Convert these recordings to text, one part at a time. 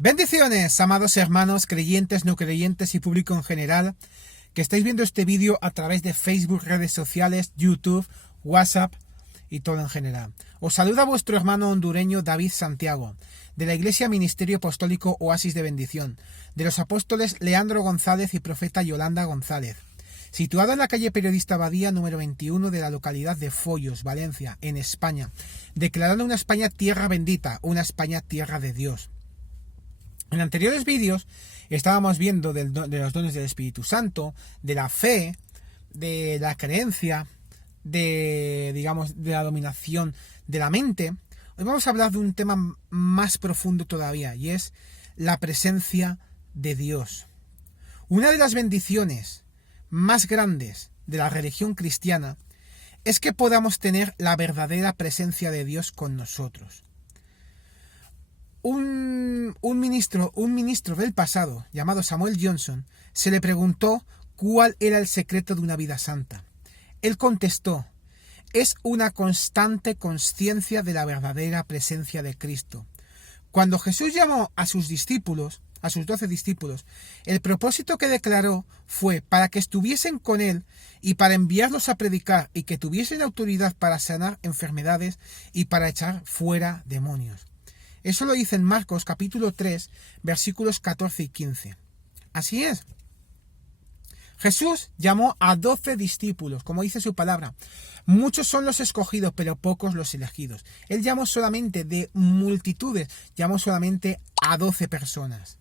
Bendiciones, amados hermanos, creyentes, no creyentes y público en general, que estáis viendo este vídeo a través de Facebook, redes sociales, YouTube, WhatsApp y todo en general. Os saluda vuestro hermano hondureño David Santiago, de la Iglesia Ministerio Apostólico Oasis de Bendición, de los apóstoles Leandro González y profeta Yolanda González, situado en la calle Periodista Badía número 21 de la localidad de Foyos, Valencia, en España, declarando una España tierra bendita, una España tierra de Dios. En anteriores vídeos estábamos viendo de los dones del Espíritu Santo, de la fe, de la creencia, de la dominación de la mente. Hoy vamos a hablar de un tema más profundo todavía, y es la presencia de Dios. Una de las bendiciones más grandes de la religión cristiana es que podamos tener la verdadera presencia de Dios con nosotros. Un ministro del pasado, llamado Samuel Johnson, se le preguntó cuál era el secreto de una vida santa. Él contestó: es una constante conciencia de la verdadera presencia de Cristo. Cuando Jesús llamó a sus discípulos, a sus 12 discípulos, el propósito que declaró fue para que estuviesen con Él y para enviarlos a predicar y que tuviesen autoridad para sanar enfermedades y para echar fuera demonios. Eso lo dice en Marcos capítulo 3, versículos 14 y 15. Así es. Jesús llamó a 12 discípulos, como dice su palabra. Muchos son los escogidos, pero pocos los elegidos. Él llamó solamente de multitudes, llamó solamente a 12 personas.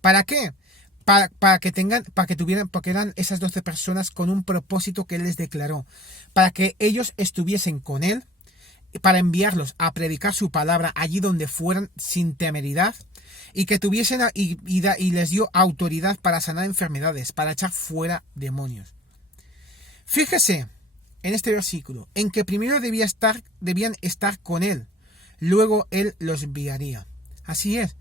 ¿Para qué? Porque eran esas 12 personas con un propósito que Él les declaró. Para que ellos estuviesen con Él, para enviarlos a predicar su palabra allí donde fueran sin temeridad, y que tuviesen y les dio autoridad para sanar enfermedades, para echar fuera demonios. Fíjese en este versículo en que primero debían estar con Él, luego Él los enviaría. Así es.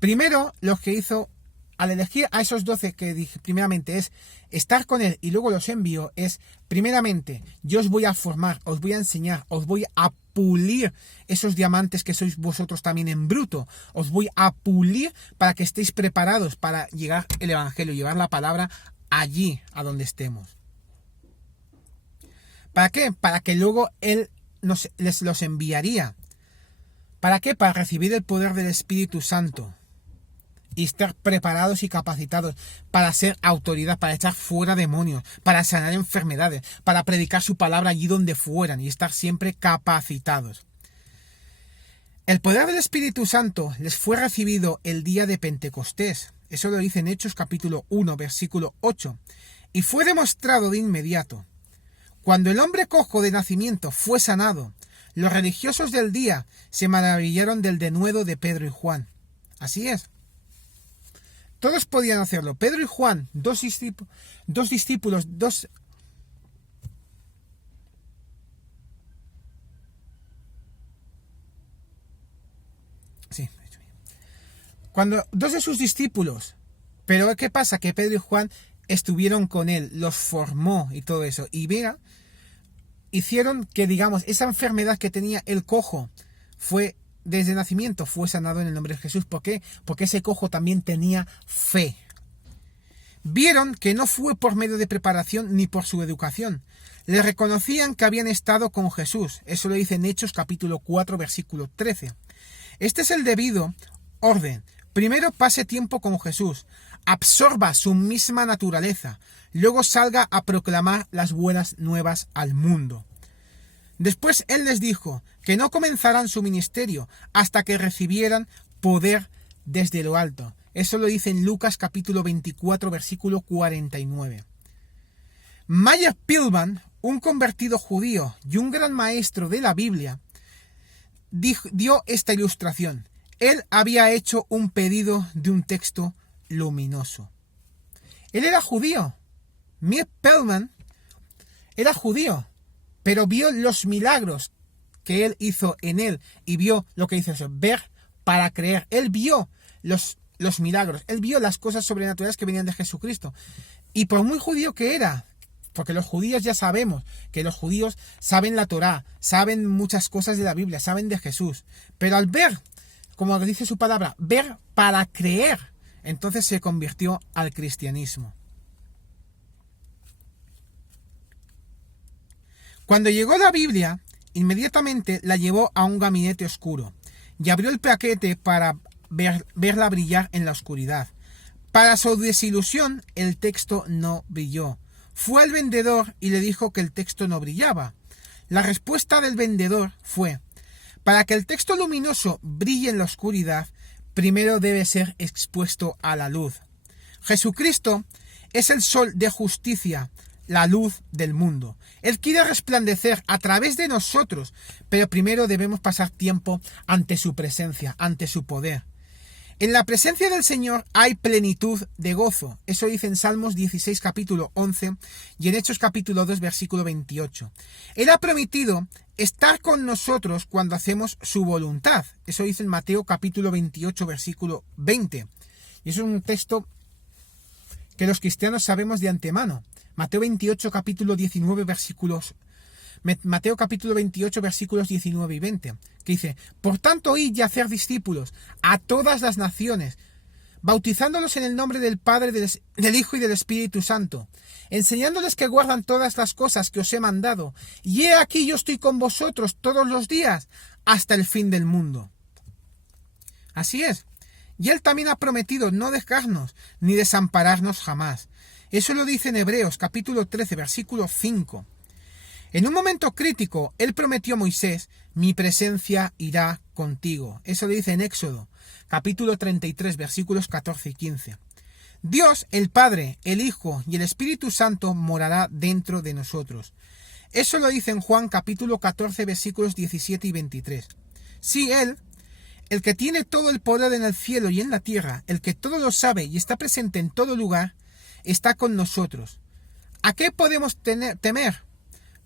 Primero lo que hizo al elegir a esos 12, que dije primeramente es estar con Él y luego los envió, es primeramente yo os voy a formar, os voy a enseñar, os voy a pulir esos diamantes que sois vosotros también en bruto. Os voy a pulir para que estéis preparados para llegar el Evangelio, llevar la palabra allí a donde estemos. ¿Para qué? Para que luego Él les los enviaría. ¿Para qué? Para recibir el poder del Espíritu Santo y estar preparados y capacitados para ser autoridad, para echar fuera demonios, para sanar enfermedades, para predicar su palabra allí donde fueran y estar siempre capacitados. El poder del Espíritu Santo les fue recibido el día de Pentecostés. Eso lo dice en Hechos capítulo 1, versículo 8. Y fue demostrado de inmediato. Cuando el hombre cojo de nacimiento fue sanado, los religiosos del día se maravillaron del denuedo de Pedro y Juan. Así es. Todos podían hacerlo. Pedro y Juan, dos discípulos. Cuando dos de sus discípulos. Pero ¿qué pasa? Que Pedro y Juan estuvieron con Él, los formó y todo eso. Y vea, hicieron que, esa enfermedad que tenía el cojo desde nacimiento fue sanado en el nombre de Jesús. ¿Por qué? Porque ese cojo también tenía fe. Vieron que no fue por medio de preparación ni por su educación. Le reconocían que habían estado con Jesús. Eso lo dice en Hechos capítulo 4, versículo 13. Este es el debido orden. Primero pase tiempo con Jesús. Absorba su misma naturaleza. Luego salga a proclamar las buenas nuevas al mundo. Después Él les dijo que no comenzarán su ministerio hasta que recibieran poder desde lo alto. Eso lo dice en Lucas capítulo 24, versículo 49. Meyer Pilman, un convertido judío y un gran maestro de la Biblia, dio esta ilustración. Él había hecho un pedido de un texto luminoso. Él era judío. Meyer Pilman era judío, pero vio los milagros que Él hizo en él y vio lo que dice eso, ver para creer. Él vio los milagros, Él vio las cosas sobrenaturales que venían de Jesucristo. Y por muy judío que era, porque los judíos ya sabemos que los judíos saben la Torá, saben muchas cosas de la Biblia, saben de Jesús, pero al ver como dice su palabra, ver para creer. Entonces se convirtió al cristianismo. Cuando llegó la Biblia, inmediatamente la llevó a un gabinete oscuro y abrió el paquete para verla brillar en la oscuridad. Para su desilusión, el texto no brilló. Fue al vendedor y le dijo que el texto no brillaba. La respuesta del vendedor fue: para que el texto luminoso brille en la oscuridad, primero debe ser expuesto a la luz. Jesucristo es el sol de justicia, la luz del mundo. Él quiere resplandecer a través de nosotros, pero primero debemos pasar tiempo ante su presencia, ante su poder. En la presencia del Señor hay plenitud de gozo. Eso dice en Salmos 16, capítulo 11, y en Hechos, capítulo 2, versículo 28. Él ha prometido estar con nosotros cuando hacemos su voluntad. Eso dice en Mateo, capítulo 28, versículo 20. Y eso es un texto que los cristianos sabemos de antemano. Mateo 28, capítulo 19, Mateo capítulo 28, versículos 19 y 20, que dice: por tanto, id y hacer discípulos a todas las naciones, bautizándolos en el nombre del Padre, del Hijo y del Espíritu Santo, enseñándoles que guardan todas las cosas que os he mandado, y he aquí yo estoy con vosotros todos los días, hasta el fin del mundo. Así es. Y Él también ha prometido no dejarnos, ni desampararnos jamás. Eso lo dice en Hebreos, capítulo 13, versículo 5. En un momento crítico, Él prometió a Moisés: mi presencia irá contigo. Eso lo dice en Éxodo, capítulo 33, versículos 14 y 15. Dios, el Padre, el Hijo y el Espíritu Santo morará dentro de nosotros. Eso lo dice en Juan, capítulo 14, versículos 17 y 23. Sí, Él, el que tiene todo el poder en el cielo y en la tierra, el que todo lo sabe y está presente en todo lugar, está con nosotros. ¿A qué podemos temer?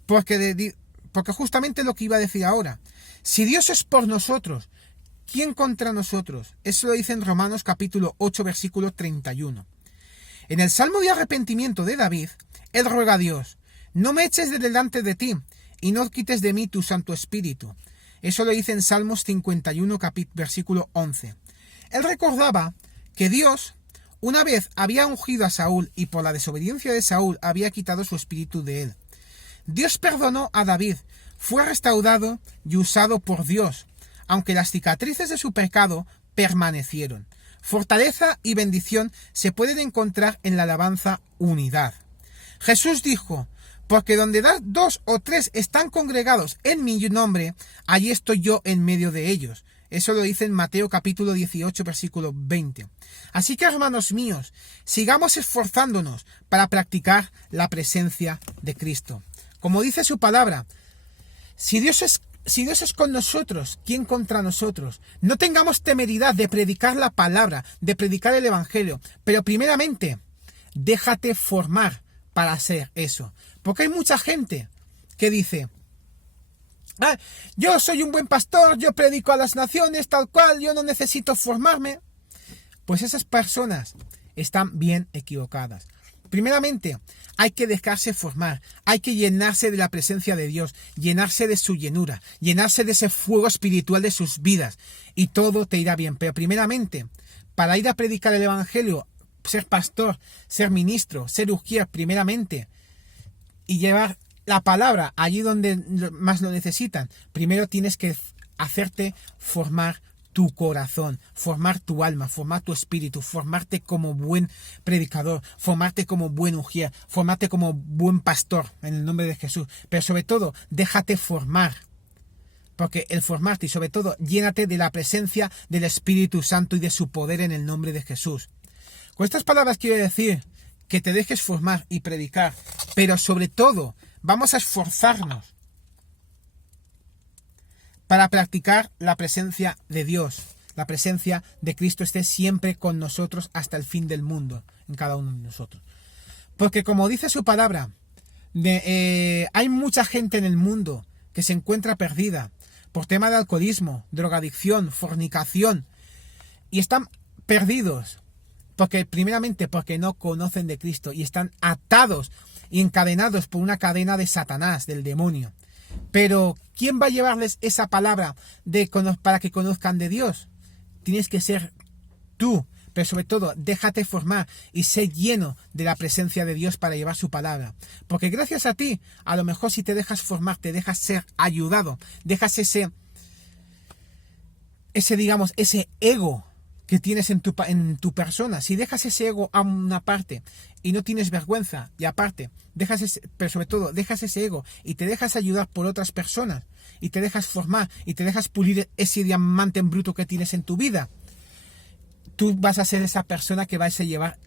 Porque justamente lo que iba a decir ahora. Si Dios es por nosotros, ¿quién contra nosotros? Eso lo dice en Romanos capítulo 8, versículo 31. En el Salmo de arrepentimiento de David, él ruega a Dios: no me eches de delante de ti, y no quites de mí tu Santo Espíritu. Eso lo dice en Salmos 51, versículo 11. Él recordaba que Dios una vez había ungido a Saúl y por la desobediencia de Saúl había quitado su espíritu de él. Dios perdonó a David, fue restaurado y usado por Dios, aunque las cicatrices de su pecado permanecieron. Fortaleza y bendición se pueden encontrar en la alabanza unidad. Jesús dijo: porque donde dos o tres están congregados en mi nombre, allí estoy yo en medio de ellos. Eso lo dice en Mateo capítulo 18, versículo 20. Así que, hermanos míos, sigamos esforzándonos para practicar la presencia de Cristo. Como dice su palabra, si Dios es con nosotros, ¿quién contra nosotros? No tengamos temeridad de predicar la palabra, de predicar el evangelio, pero primeramente, déjate formar para hacer eso. Porque hay mucha gente que dice: yo soy un buen pastor, yo predico a las naciones tal cual, yo no necesito formarme. Pues esas personas están bien equivocadas. Primeramente, hay que dejarse formar, hay que llenarse de la presencia de Dios, llenarse de su llenura, llenarse de ese fuego espiritual de sus vidas, y todo te irá bien. Pero primeramente, para ir a predicar el evangelio, ser pastor, ser ministro, ser ujier primeramente, y llevar la palabra allí donde más lo necesitan, primero tienes que hacerte formar tu corazón, formar tu alma, formar tu espíritu, formarte como buen predicador, formarte como buen ujier, formarte como buen pastor en el nombre de Jesús. Pero sobre todo, déjate formar. Porque el formarte y sobre todo, llénate de la presencia del Espíritu Santo y de su poder en el nombre de Jesús. Con estas palabras quiero decir que te dejes formar y predicar, pero sobre todo, vamos a esforzarnos para practicar la presencia de Dios, la presencia de Cristo esté siempre con nosotros hasta el fin del mundo, en cada uno de nosotros. Porque como dice su palabra, hay mucha gente en el mundo que se encuentra perdida por tema de alcoholismo, drogadicción, fornicación, y están perdidos, primeramente porque no conocen de Cristo y están atados y encadenados por una cadena de Satanás, del demonio. Pero ¿quién va a llevarles esa palabra para que conozcan de Dios? tienes que ser tú, pero sobre todo déjate formar y sé lleno de la presencia de Dios para llevar su palabra. Porque gracias a ti, a lo mejor si te dejas formar, te dejas ser ayudado, dejas ese digamos, ese ego que tienes en tu persona, si dejas ese ego a una parte y no tienes vergüenza, y aparte, pero sobre todo, dejas ese ego y te dejas ayudar por otras personas, y te dejas formar, y te dejas pulir ese diamante en bruto que tienes en tu vida, tú vas a ser esa persona que vas a llevar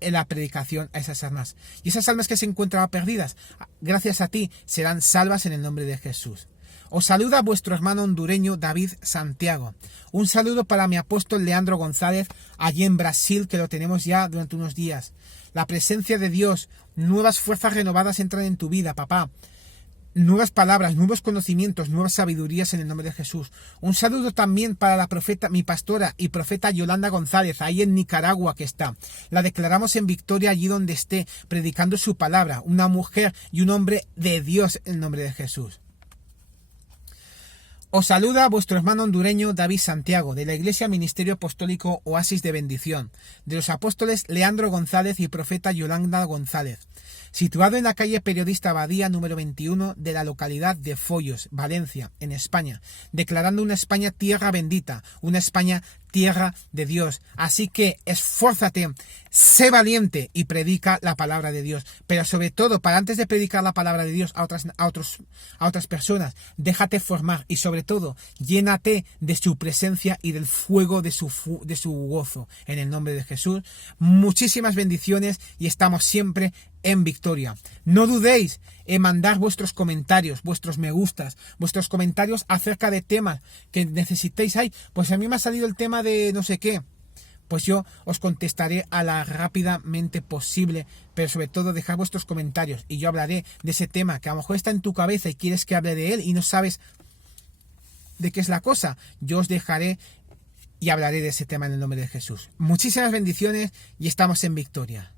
en la predicación a esas almas. Y esas almas que se encuentran perdidas, gracias a ti, serán salvas en el nombre de Jesús. Os saluda vuestro hermano hondureño David Santiago. Un saludo para mi apóstol Leandro González, allí en Brasil, que lo tenemos ya durante unos días. La presencia de Dios, nuevas fuerzas renovadas entran en tu vida, papá. Nuevas palabras, nuevos conocimientos, nuevas sabidurías en el nombre de Jesús. Un saludo también para la profeta, mi pastora y profeta Yolanda González, ahí en Nicaragua que está. La declaramos en victoria allí donde esté, predicando su palabra. Una mujer y un hombre de Dios en el nombre de Jesús. Os saluda vuestro hermano hondureño David Santiago, de la Iglesia Ministerio Apostólico Oasis de Bendición, de los apóstoles Leandro González y profeta Yolanda González, situado en la calle Periodista Abadía número 21 de la localidad de Follos, Valencia, en España, declarando una España tierra bendita, una España tierra de Dios. Así que esfuérzate, sé valiente y predica la palabra de Dios. Pero sobre todo, para antes de predicar la palabra de Dios a otras personas, déjate formar y sobre todo, llénate de su presencia y del fuego de su gozo. En el nombre de Jesús, muchísimas bendiciones y estamos siempre en victoria. No dudéis en mandar vuestros comentarios, vuestros me gustas, vuestros comentarios acerca de temas que necesitéis. Pues a mí me ha salido el tema de no sé qué. Pues yo os contestaré a la rápidamente posible, pero sobre todo dejad vuestros comentarios y yo hablaré de ese tema que a lo mejor está en tu cabeza y quieres que hable de él y no sabes de qué es la cosa. Yo os dejaré y hablaré de ese tema en el nombre de Jesús. Muchísimas bendiciones y estamos en victoria.